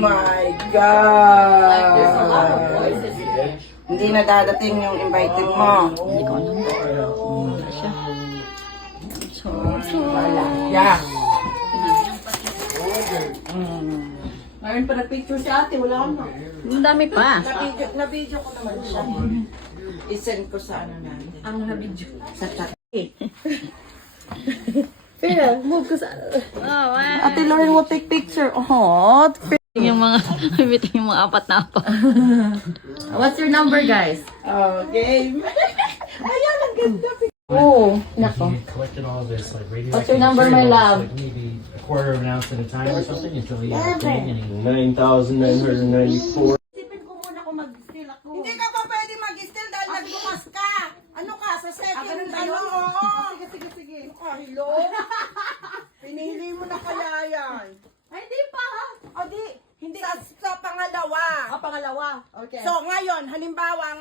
my God! There's a lot of voices here. Hindi na dadating yung invited mo. Hindi ko alam. Wala siya. Wala. Yeah. Mayroon pa nag-picture si ate, wala na. Ang dami pa. Na-video ko naman siya. I-send ko sa ano natin. Ang na-video. Sa chat. Pero, move ko sa... Oh, wow. Ate Lauren will take picture. Oh, Yung mga, biting yung mga apat na apat. what's your number, guys? Okay. Ayan, ang ganda. Oh, nako. Collected all of this like radio. What's your number, my love? Like maybe a quarter of an ounce at a time or something until he had a thing and he 9,994. Isipin ko muna kung mag-steal ako. Hindi ka pa pwede mag-steal dahil nagbukas ka. Ano ka? Sa second, ano? Oo. Sige. Hello? Pinili mo na kaya yan. Ay, hindi pa. O di, hindi. Sa pangalawa. Pangalawa. Okay. So, ngayon, halimbawa,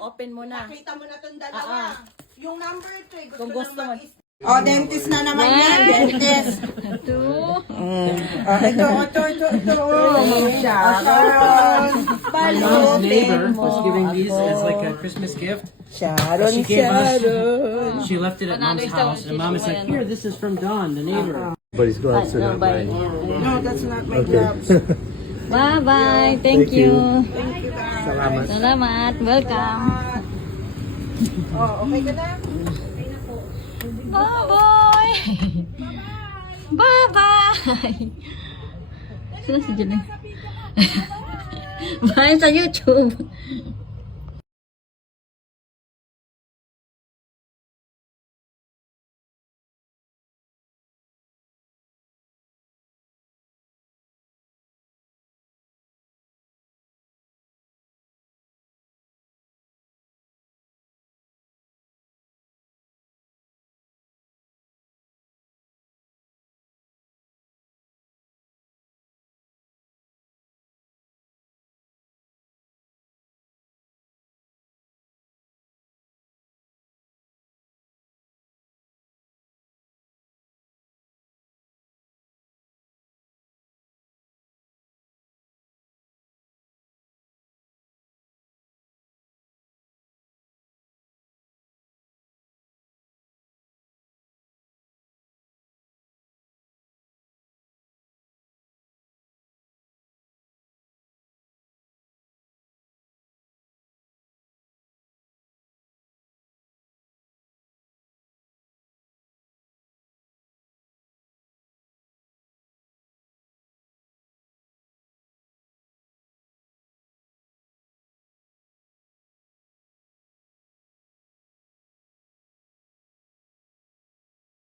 open mo na. nakita mo na itong dalawa. Yung number 3, Kung gusto mo. Oh, dentist na naman yan, dentist. Two. Ito. My mom's neighbor was giving these as like a Christmas gift. Sharon, She gave us. She left it at mom's house, and mom is like, "Here, this is from Don, the neighbor." But he's gloves are not mine. No, that's not my gloves. Bye-bye. Thank you. Thank you, guys. Salamat. Salamat. Welcome. Oh, okay ka na? Bye-bye. Bye-bye. Sino si Janay? Bye sa YouTube.